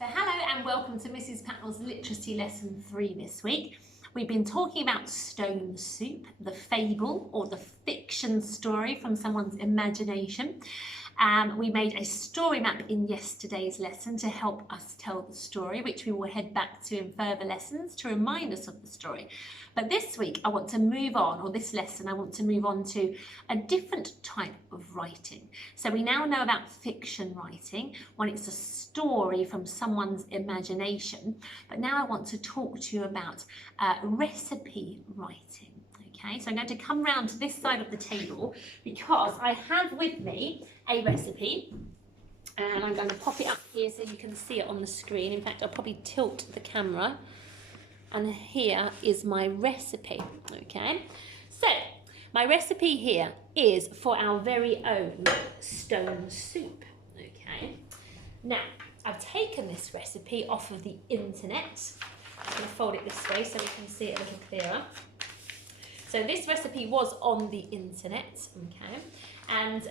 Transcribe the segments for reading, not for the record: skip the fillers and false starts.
So hello and welcome to Mrs. Patnell's Literacy Lesson 3 this week. We've been talking about stone soup, the fable or the fiction story from someone's imagination. We made a story map in yesterday's lesson to help us tell the story, which we will head back to in further lessons to remind us of the story. But this week I want to move on, or this lesson I want to move on to a different type of writing. So we now know about fiction writing, when it's a story from someone's imagination. But now I want to talk to you about recipe writing. Okay, so I'm going to come round to this side of the table because I have with me a recipe and I'm going to pop it up here so you can see it on the screen. In fact, I'll probably tilt the camera, and here is my recipe. Okay, so my recipe here is for our very own stone soup. Okay, now I've taken this recipe off of the internet. I'm going to fold it this way so we can see it a little clearer. So this recipe was on the internet, okay, and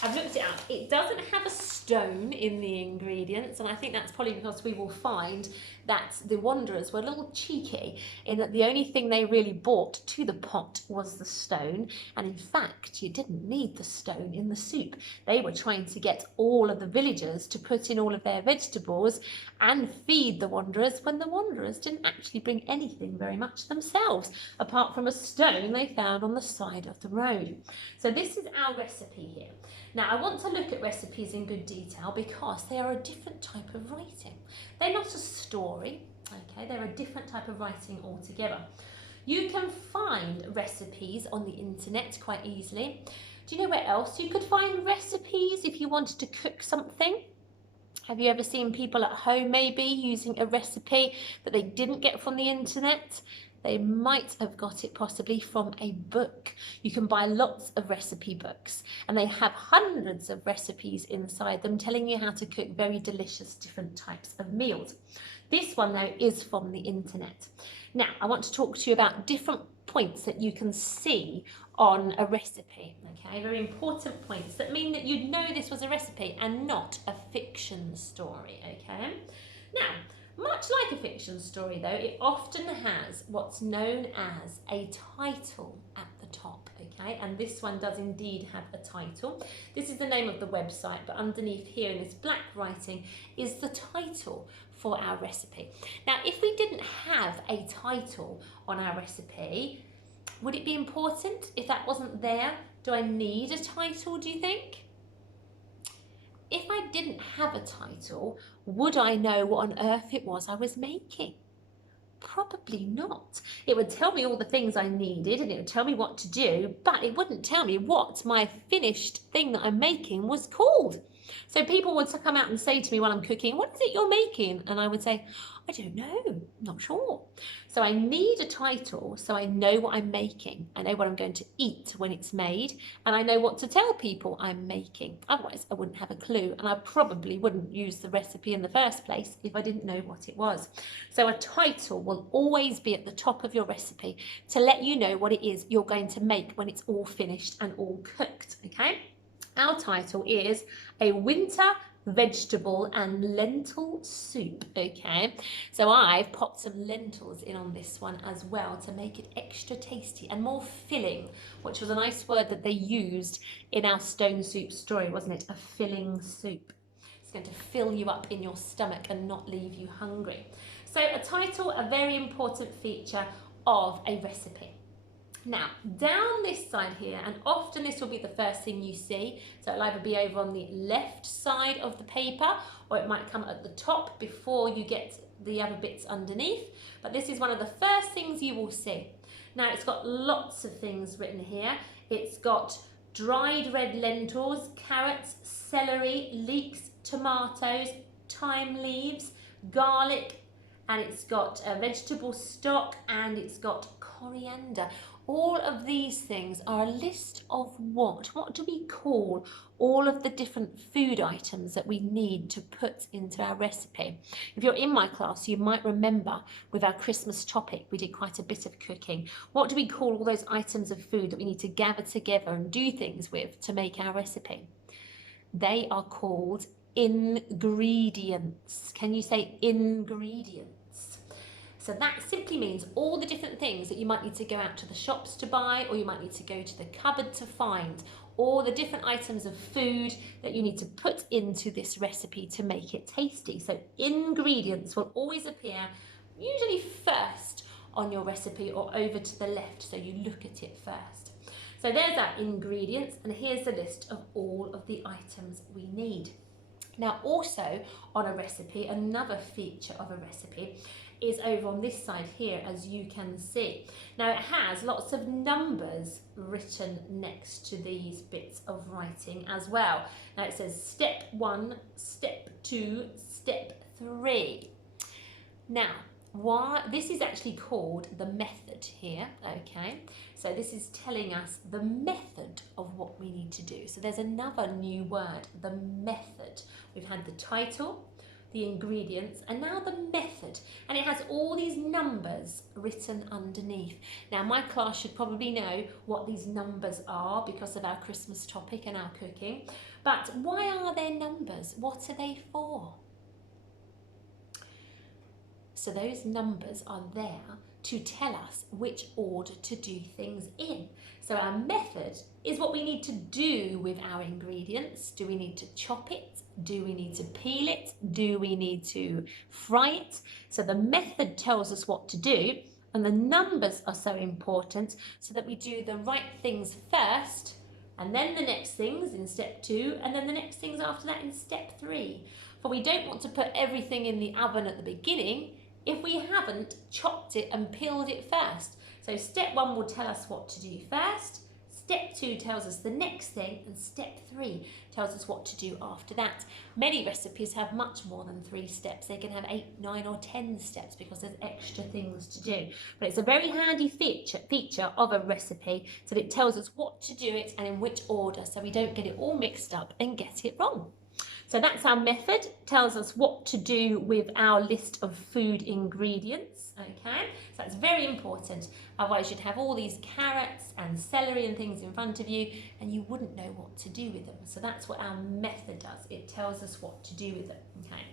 I've looked it up. It doesn't have a stone in the ingredients, and I think that's probably because we will find that the Wanderers were a little cheeky in that the only thing they really brought to the pot was the stone, and in fact you didn't need the stone in the soup. They were trying to get all of the villagers to put in all of their vegetables and feed the Wanderers when the Wanderers didn't actually bring anything very much themselves apart from a stone they found on the side of the road. So this is our recipe here. Now I want to look at recipes in good detail because they are a different type of writing. They're not a story, okay, they're a different type of writing altogether. You can find recipes on the internet quite easily. Do you know where else you could find recipes if you wanted to cook something? Have you ever seen people at home maybe using a recipe that they didn't get from the internet? They might have got it possibly from a book. You can buy lots of recipe books and they have hundreds of recipes inside them telling you how to cook very delicious different types of meals. This one though is from the internet. Now I want to talk to you about different points that you can see on a recipe, okay, very important points that mean that you'd know this was a recipe and not a fiction story, okay. Now, much like a fiction story though, it often has what's known as a title at the top, okay, and this one does indeed have a title. This is the name of the website, but underneath here in this black writing is the title for our recipe. Now, if we didn't have a title on our recipe, would it be important if that wasn't there? Do I need a title, do you think? If I didn't have a title, would I know what on earth it was I was making? Probably not. It would tell me all the things I needed and it would tell me what to do, but it wouldn't tell me what my finished thing that I'm making was called. So people would come out and say to me while I'm cooking, "What is it you're making?" And I would say, "I don't know, not sure." So I need a title so I know what I'm making. I know what I'm going to eat when it's made, and I know what to tell people I'm making. Otherwise, I wouldn't have a clue, and I probably wouldn't use the recipe in the first place if I didn't know what it was. So a title will always be at the top of your recipe to let you know what it is you're going to make when it's all finished and all cooked, okay? Our title is a winter vegetable and lentil soup, okay? So I've popped some lentils in on this one as well to make it extra tasty and more filling, which was a nice word that they used in our stone soup story, wasn't it? A filling soup. It's going to fill you up in your stomach and not leave you hungry. So a title, a very important feature of a recipe. Now, down this side here, and often this will be the first thing you see, so it'll either be over on the left side of the paper, or it might come at the top before you get the other bits underneath, but this is one of the first things you will see. Now, it's got lots of things written here. It's got dried red lentils, carrots, celery, leeks, tomatoes, thyme leaves, garlic, and it's got vegetable stock, and it's got coriander. All of these things are a list of what do we call all of the different food items that we need to put into our recipe. If you're in my class, you might remember with our Christmas topic, we did quite a bit of cooking. What do we call all those items of food that we need to gather together and do things with to make our recipe? They are called ingredients. Can you say ingredients? So that simply means all the different things that you might need to go out to the shops to buy, or you might need to go to the cupboard to find, all the different items of food that you need to put into this recipe to make it tasty. So ingredients will always appear usually first on your recipe or over to the left, so you look at it first. So there's our ingredients, and here's a list of all of the items we need. Now also on a recipe, another feature of a recipe is over on this side here, as you can see. Now it has lots of numbers written next to these bits of writing as well. Now it says step 1, step 2, step 3. Now, this is actually called the method here, okay? So this is telling us the method of what we need to do. So there's another new word, the method. We've had the title, the ingredients, and now the method. And it has all these numbers written underneath. Now my class should probably know what these numbers are because of our Christmas topic and our cooking. But why are there numbers? What are they for? So those numbers are there to tell us which order to do things in. So our method is what we need to do with our ingredients. Do we need to chop it? Do we need to peel it? Do we need to fry it? So the method tells us what to do, and the numbers are so important so that we do the right things first, and then the next things in step 2, and then the next things after that in step 3. For we don't want to put everything in the oven at the beginning if we haven't chopped it and peeled it first. So step 1 will tell us what to do first, step 2 tells us the next thing, and step 3 tells us what to do after that. Many recipes have much more than 3 steps. They can have 8, 9 or 10 steps because there's extra things to do. But it's a very handy feature of a recipe, so that it tells us what to do it and in which order, so we don't get it all mixed up and get it wrong. So that's our method, tells us what to do with our list of food ingredients, okay? So that's very important, otherwise you'd have all these carrots and celery and things in front of you and you wouldn't know what to do with them. So that's what our method does, it tells us what to do with them, okay?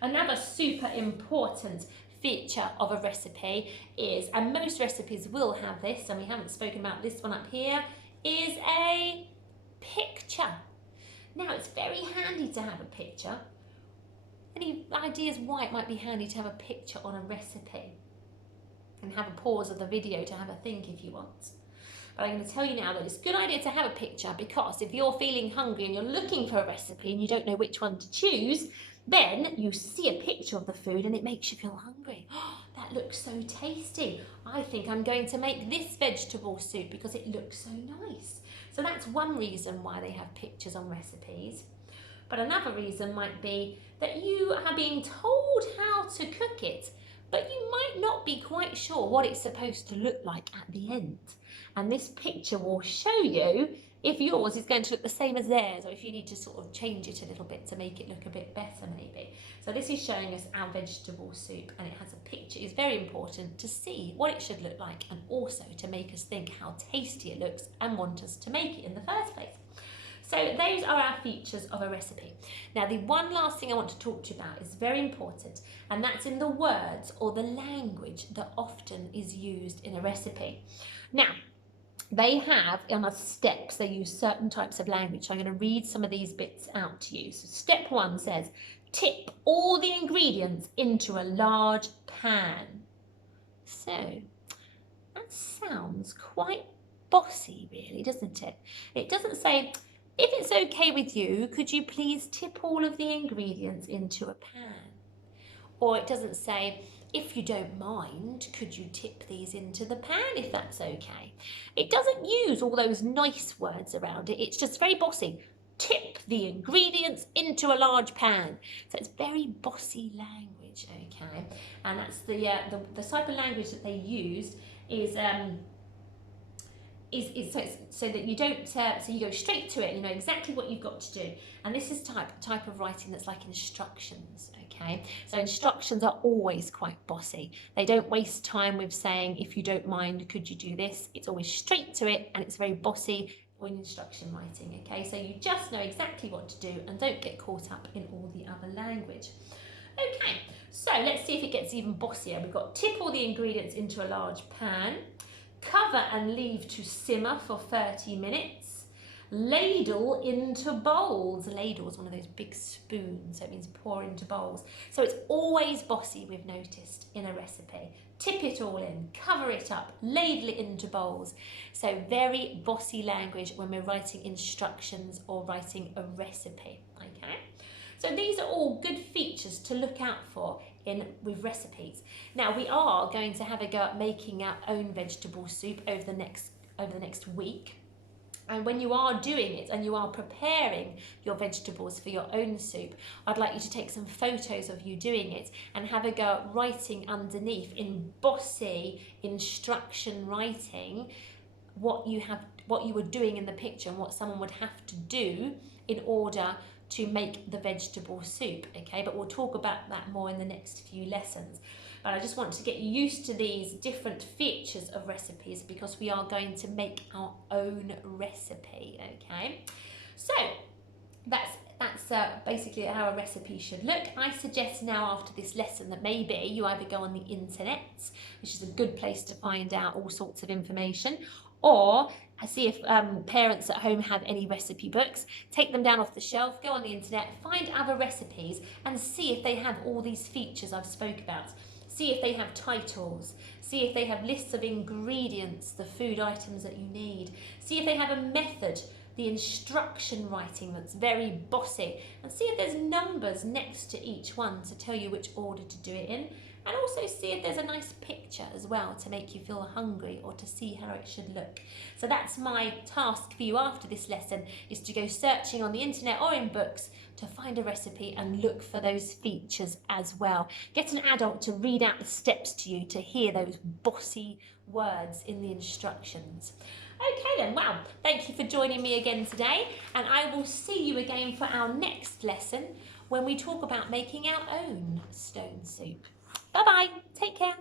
Another super important feature of a recipe is, and most recipes will have this, and we haven't spoken about this one up here, is a picture. Now, it's very handy to have a picture. Any ideas why it might be handy to have a picture on a recipe? And have a pause of the video to have a think if you want. But I'm going to tell you now that it's a good idea to have a picture, because if you're feeling hungry and you're looking for a recipe and you don't know which one to choose, then you see a picture of the food and it makes you feel hungry. Oh, that looks so tasty. I think I'm going to make this vegetable soup because it looks so nice. So that's one reason why they have pictures on recipes. But another reason might be that you are being told how to cook it, but you might not be quite sure what it's supposed to look like at the end. And this picture will show you if yours is going to look the same as theirs, or if you need to sort of change it a little bit to make it look a bit better maybe. So this is showing us our vegetable soup, and it has a picture. It's very important to see what it should look like, and also to make us think how tasty it looks and want us to make it in the first place. So those are our features of a recipe. Now the one last thing I want to talk to you about is very important, and that's in the words or the language that often is used in a recipe. Now, they have, on the steps, they use certain types of language. So I'm going to read some of these bits out to you. So step 1 says, tip all the ingredients into a large pan. So that sounds quite bossy, really, doesn't it? It doesn't say, if it's okay with you, could you please tip all of the ingredients into a pan? Or it doesn't say, if you don't mind, could you tip these into the pan if that's okay? It doesn't use all those nice words around it. It's just very bossy. Tip the ingredients into a large pan. So it's very bossy language, okay? And that's the type of language that they used is so that you don't, so you go straight to it and you know exactly what you've got to do. And this is type of writing that's like instructions, okay? So instructions are always quite bossy. They don't waste time with saying, if you don't mind, could you do this? It's always straight to it, and it's very bossy. or in instruction writing, okay? So you just know exactly what to do and don't get caught up in all the other language. Okay, so let's see if it gets even bossier. We've got tip all the ingredients into a large pan, cover and leave to simmer for 30 minutes, ladle into bowls. Ladle is one of those big spoons, so it means pour into bowls. So it's always bossy, we've noticed, in a recipe. Tip it all in, cover it up, ladle it into bowls. So very bossy language when we're writing instructions or writing a recipe, okay? So these are all good features to look out for with recipes. Now we are going to have a go at making our own vegetable soup over the next week. And when you are doing it and you are preparing your vegetables for your own soup, I'd like you to take some photos of you doing it and have a go at writing underneath in bossy instruction writing what you were doing in the picture and what someone would have to do in order to make the vegetable soup, okay? But we'll talk about that more in the next few lessons. But I just want to get you used to these different features of recipes because we are going to make our own recipe, okay? So that's basically how a recipe should look. I suggest now after this lesson that maybe you either go on the internet, which is a good place to find out all sorts of information, or see if parents at home have any recipe books, take them down off the shelf, go on the internet, find other recipes and see if they have all these features I've spoke about. See if they have titles, see if they have lists of ingredients, the food items that you need, see if they have a method, the instruction writing that's very bossy, and see if there's numbers next to each one to tell you which order to do it in, and also see if there's a nice picture as well to make you feel hungry or to see how it should look. So that's my task for you after this lesson, is to go searching on the internet or in books to find a recipe and look for those features as well. Get an adult to read out the steps to you to hear those bossy words in the instructions. Okay then, well, thank you for joining me again today, and I will see you again for our next lesson when we talk about making our own stone soup. Bye-bye, take care.